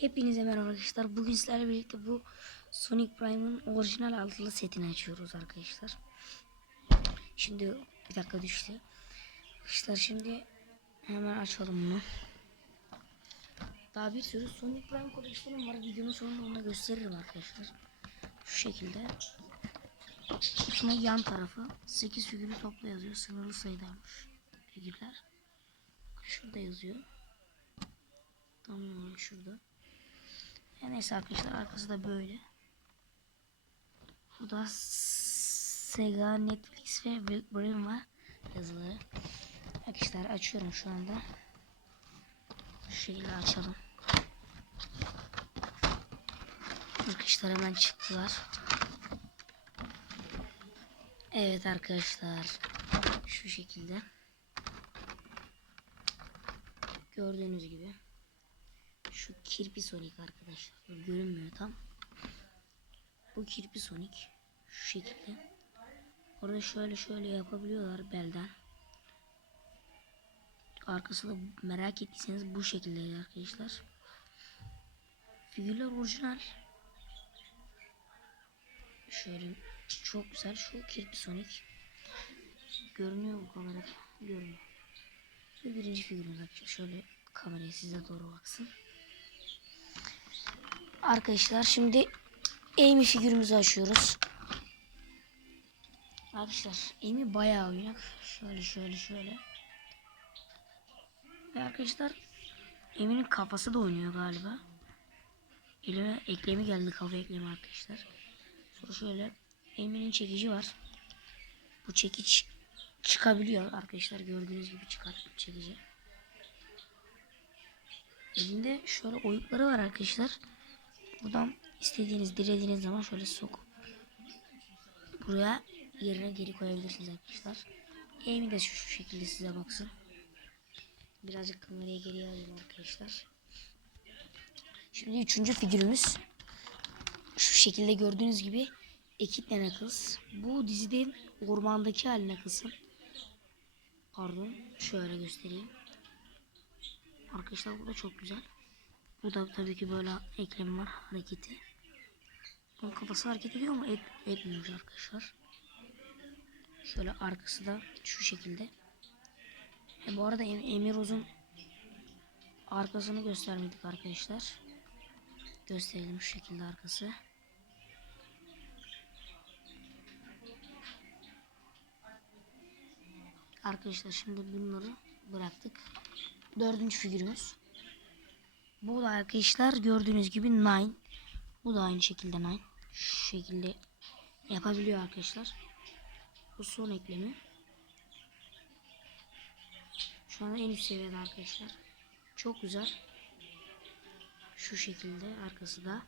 Hepinize merhaba arkadaşlar. Bugün sizlerle birlikte bu Sonic Prime'ın orijinal altılı setini açıyoruz arkadaşlar. Şimdi bir dakika düştü. Arkadaşlar şimdi hemen açalım bunu. Daha bir sürü Sonic Prime koleksiyonum var. Videonun sonunda onu gösteririm arkadaşlar. Şu şekilde. Şuna yan tarafı 8 figürü topla yazıyor. Sınırlı sayıdaymış figürler. Şurada yazıyor. Tam olarak şurada. Ya neyse arkadaşlar arkası da böyle. Burada Sega, Netflix ve Brim var yazıları. Arkadaşlar açıyorum şu anda. Şu şekilde açalım. Arkadaşlar hemen çıktılar. Evet arkadaşlar. Şu şekilde. Gördüğünüz gibi. Kirpi Sonic arkadaşlar. Görünmüyor tam. Bu kirpi Sonic. Şu şekilde. Orada şöyle şöyle yapabiliyorlar belden. Arkası da merak ettiyseniz bu şekilde arkadaşlar. Figürler orijinal. Şöyle çok güzel. Şu kirpi Sonic. Görünüyor mu kamerada? Görünüyor. Ve birinci figürümüz arkadaşlar. Şöyle kameraya size doğru baksın. Arkadaşlar şimdi Amy figürümüzü açıyoruz. Arkadaşlar Amy bayağı oynak. Şöyle şöyle şöyle. Ve arkadaşlar Amy'nin kafası da oynuyor galiba. Elime eklemi geldi kafa eklemi arkadaşlar. Sonra şöyle Amy'nin çekici var. Bu çekiç çıkabiliyor arkadaşlar gördüğünüz gibi çıkar çekici. Elinde şöyle oyukları var arkadaşlar. Buradan istediğiniz, dilediğiniz zaman şöyle sokup buraya yerine geri koyabilirsiniz arkadaşlar. Amy de şu, şu şekilde size baksın. Birazcık kamerayı geriye alayım arkadaşlar. Şimdi üçüncü figürümüz şu şekilde gördüğünüz gibi Ekit'le Knuckles. Bu dizide ormandaki haline Knuckles'ın. Pardon şöyle göstereyim. Arkadaşlar bu da çok güzel. Bu da tabii ki böyle eklem var hareketi. Bunun kafası hareket ediyor ama et, etmiyor arkadaşlar. Şöyle arkası da şu şekilde. E bu arada em Emir Uzun arkasını göstermedik arkadaşlar. Gösterelim şu şekilde arkası. Arkadaşlar şimdi bunları bıraktık. Dördüncü figürümüz. Bu da arkadaşlar gördüğünüz gibi Nine. Bu da aynı şekilde Nine. Şu şekilde yapabiliyor arkadaşlar. Bu son eklemi. Şu anda en üst seviyede arkadaşlar. Çok güzel. Şu şekilde arkası da.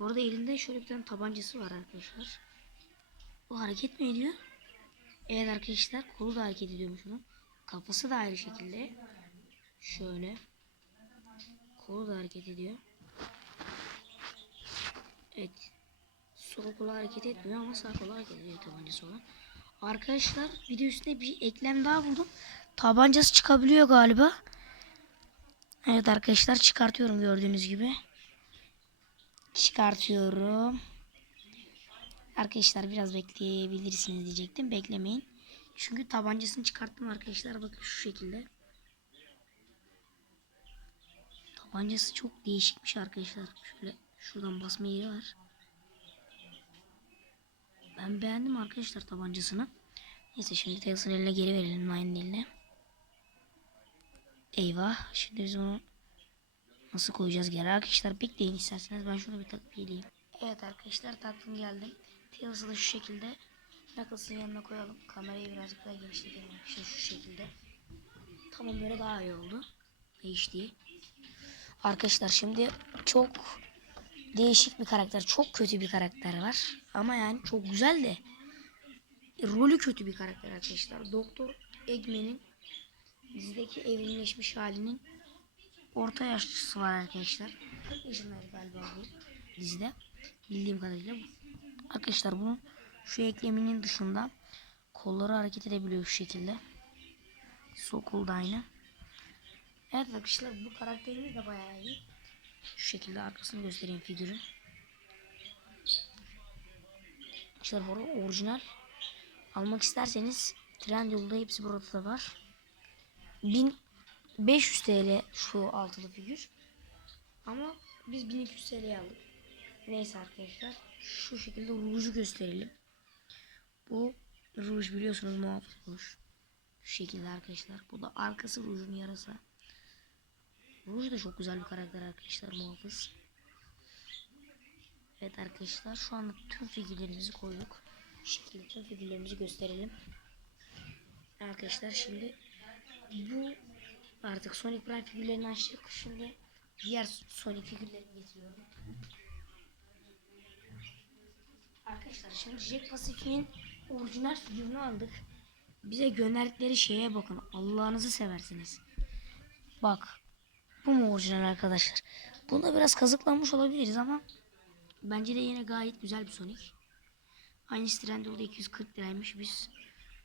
Orada elinde şöyle bir tane tabancası var arkadaşlar. Bu hareket mi ediyor? Evet arkadaşlar kolu da hareket ediyormuş onun. Kafası da ayrı şekilde. Şöyle. Kolu da hareket ediyor. Evet. Sol kolu hareket etmiyor ama sağ kolu hareket ediyor tabancası olan. Arkadaşlar video üstüne bir eklem daha buldum. Tabancası çıkabiliyor galiba. Evet arkadaşlar çıkartıyorum gördüğünüz gibi. Çıkartıyorum. Arkadaşlar biraz bekleyebilirsiniz diyecektim. Beklemeyin. Çünkü tabancasını çıkarttım arkadaşlar. Bakın şu şekilde. Tabancası çok değişikmiş arkadaşlar. Şöyle şuradan basma yeri var. Ben beğendim arkadaşlar tabancasını. Neyse şimdi Tails'ın eline geri verelim Nine'ın eline. Eyvah. Şimdi biz onu nasıl koyacağız geri arkadaşlar. Bekleyin isterseniz ben şunu bir takıp geleyim. Evet arkadaşlar taktım geldim. Tails'ı da şu şekilde Knuckles'ın yanına koyalım. Kamerayı birazcık daha genişletelim arkadaşlar şu şekilde. Tamam böyle daha iyi oldu. HD. Arkadaşlar şimdi çok değişik bir karakter. Çok kötü bir karakter var. Ama yani çok güzel de. Rolü kötü bir karakter arkadaşlar. Doktor Eggman'in dizideki evrimleşmiş halinin orta yaşlısı var arkadaşlar. 40 yaşındaydı galiba bu dizide. Bildiğim kadarıyla bu. Arkadaşlar bunun şu ekleminin dışında kolları hareket edebiliyor şu şekilde. Sol kol da aynı. Evet arkadaşlar bu karakterimiz de bayağı iyi. Şu şekilde arkasını göstereyim figürün. Arkadaşlar bu orijinal. Almak isterseniz Trendyol'da hepsi burada da var. 1500 TL şu altılı figür. Ama biz 1200 TL'ye aldık. Neyse arkadaşlar. Şu şekilde ruju gösterelim. Bu ruj biliyorsunuz muhafız ruj. Şu şekilde arkadaşlar. Bu da arkası rujun yarası. Ruj da çok güzel bir karakter arkadaşlar muhafız. Evet arkadaşlar şu anda tüm figürlerimizi koyduk. Şekilde tüm figürlerimizi gösterelim. Arkadaşlar şimdi bu artık Sonic Prime figürlerini açtık. Şimdi diğer Sonic figürlerini getiriyorum. Arkadaşlar şimdi Jack Pacific'in orijinal figürünü aldık. Bize gönderdikleri şeye bakın. Allah'ınızı seversiniz. Bak. Bu mu orijinal arkadaşlar? Bunda biraz kazıklanmış olabiliriz ama bence de yine gayet güzel bir Sonic. Aynısı Trendyol'da 240 liraymış. Biz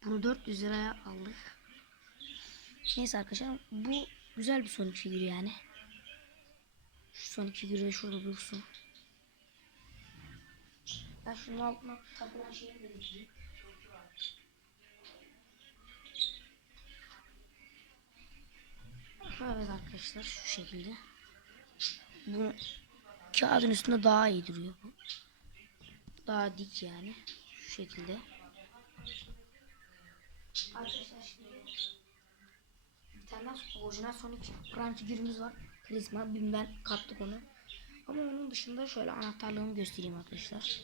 bunu 400 liraya aldık. Neyse arkadaşlar bu güzel bir Sonic figürü yani. Şu Sonic figürü de şurada dursun. Ben şunun altına takılan şeyi de Evet arkadaşlar şu şekilde. Bu kağıdın üstünde daha iyi duruyor bu. Daha dik yani. Şu şekilde. Arkadaşlar şimdi bir tane orijinal Sonic Prime figürümüz var. Prisma. Bim'den kattık onu. Ama onun dışında şöyle anahtarlığımı göstereyim arkadaşlar.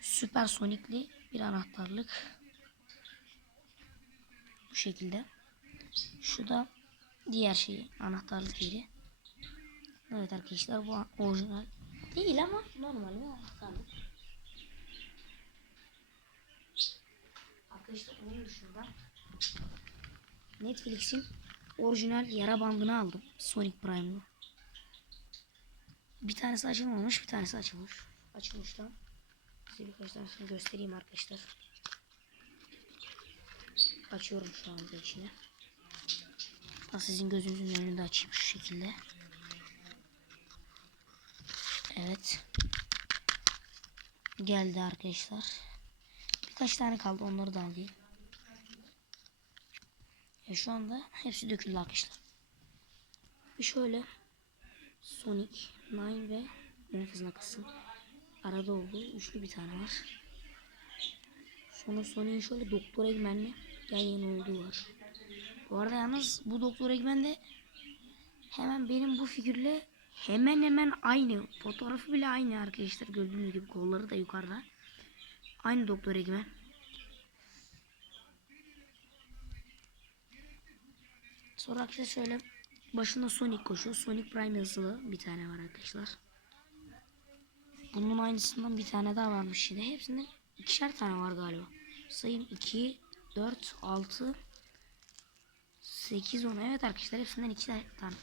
Süper Sonic'li bir anahtarlık. Bu şekilde. Şu da diğer şeyi anahtarlık yeri. Evet arkadaşlar bu orijinal değil ama normal bir anahtarlık. Arkadaşlar onun dışında Netflix'in orijinal yara bandını aldım. Sonic Prime'lı. Bir tanesi açılmamış, bir tanesi açılmış. Açılmış lan. Size birkaç tanesini göstereyim arkadaşlar. Açıyorum şu anda içine. Ben sizin gözünüzün önünde açayım şu şekilde. Evet. Geldi arkadaşlar. Birkaç tane kaldı onları da alayım. E şu anda hepsi döküldü arkadaşlar. Bir şöyle Sonic, Nine ve Muhafız Nakas'ın arada olduğu üçlü bir tane var. Sonra Sonic'in şöyle Doktor Eggman'le yan yana olduğu var. Bu arada yalnız bu Doktor Eggman de hemen benim bu figürle hemen hemen aynı. Fotoğrafı bile aynı arkadaşlar. Gördüğünüz gibi kolları da yukarıda. Aynı Doktor Eggman. Sonra arkadaşlar şöyle başında Sonic koşuyor. Sonic Prime yazılı bir tane var arkadaşlar. Bunun aynısından bir tane daha varmış yine. Hepsinde ikişer tane var galiba. Sayayım 2, 4, 6, 8, 10. Evet arkadaşlar hepsinden iki tane.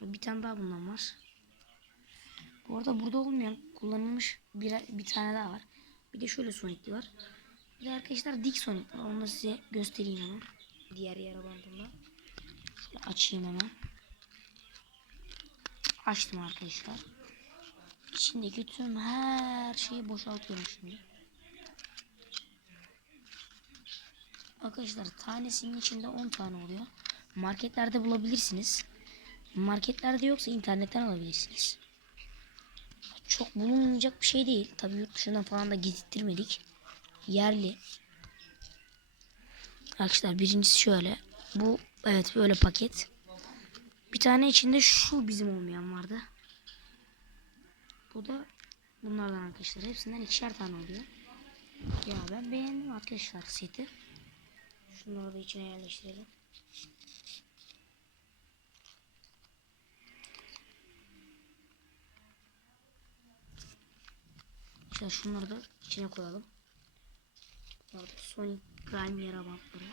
Bir tane daha bundan var. Bu arada burada olmayan kullanılmış bir, bir tane daha var. Bir de şöyle Sonic'li var. Bir de arkadaşlar dik Sonic var. Onu da size göstereyim hemen. Diğer yara bandında. Şöyle açayım hemen. Açtım arkadaşlar. İçindeki tüm her şeyi boşaltıyorum şimdi. Arkadaşlar tanesinin içinde 10 tane oluyor. Marketlerde bulabilirsiniz. Marketlerde yoksa internetten alabilirsiniz. Çok bulunmayacak bir şey değil. Tabi yurt dışından falan da getirtmedik. Yerli. Arkadaşlar birincisi şöyle. Bu evet böyle paket. Bir tane içinde şu bizim olmayan vardı. Bu da bunlardan arkadaşlar. Hepsinden ikişer tane oluyor. Ya ben beğendim arkadaşlar seti. Şunları da içine yerleştirelim. İşte şunları da içine koyalım. Sonic Prime yara bantları.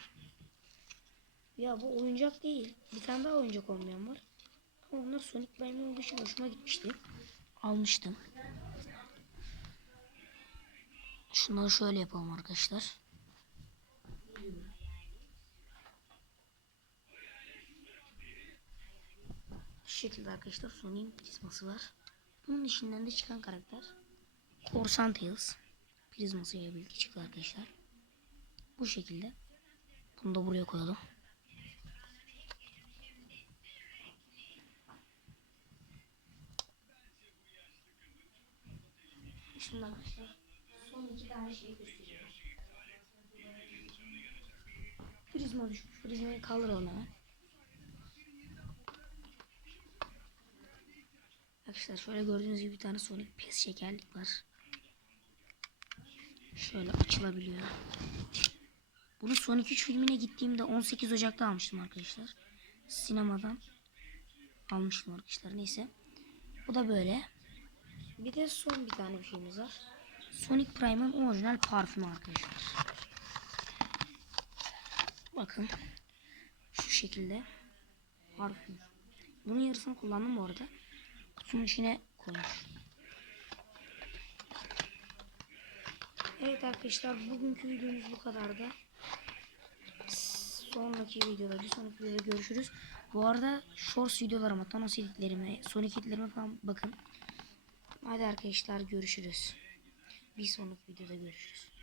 Ya bu oyuncak değil. Bir tane daha oyuncak olmayan var. Ama onlar Sonic Prime olduğu için hoşuma gitmişti. Almıştım. Şunları şöyle yapalım arkadaşlar. Şu şekilde arkadaşlar Sonic'in prizması var. Bunun içinden de çıkan karakter Korsan Tails. Prizmasıyla birlikte çıktı arkadaşlar. Bu şekilde. Bunu da buraya koyalım. Şimdi arkadaşlar son iki tane şey göstereceğim. Prizma düşmüş. Prizmayı kaldıralım hemen. Arkadaşlar şöyle gördüğünüz gibi bir tane Sonic pes şekerlik var. Şöyle açılabiliyor. Bunu Sonic 3 filmine gittiğimde 18 Ocak'ta almıştım arkadaşlar. Sinemadan almıştım arkadaşlar. Neyse. Bu da böyle. Bir de son bir tane bir şeyimiz var. Sonic Prime'ın orijinal parfümü arkadaşlar. Bakın. Şu şekilde. Parfüm. Bunun yarısını kullandım bu arada. Kutunun içine koymuş. Evet arkadaşlar bugünkü videomuz bu kadardı. Sonraki videoda bir sonraki videoda görüşürüz. Bu arada shorts videolarıma, Thanos editlerime, Sonic editlerime falan bakın. Hadi arkadaşlar görüşürüz. Bir sonraki videoda görüşürüz.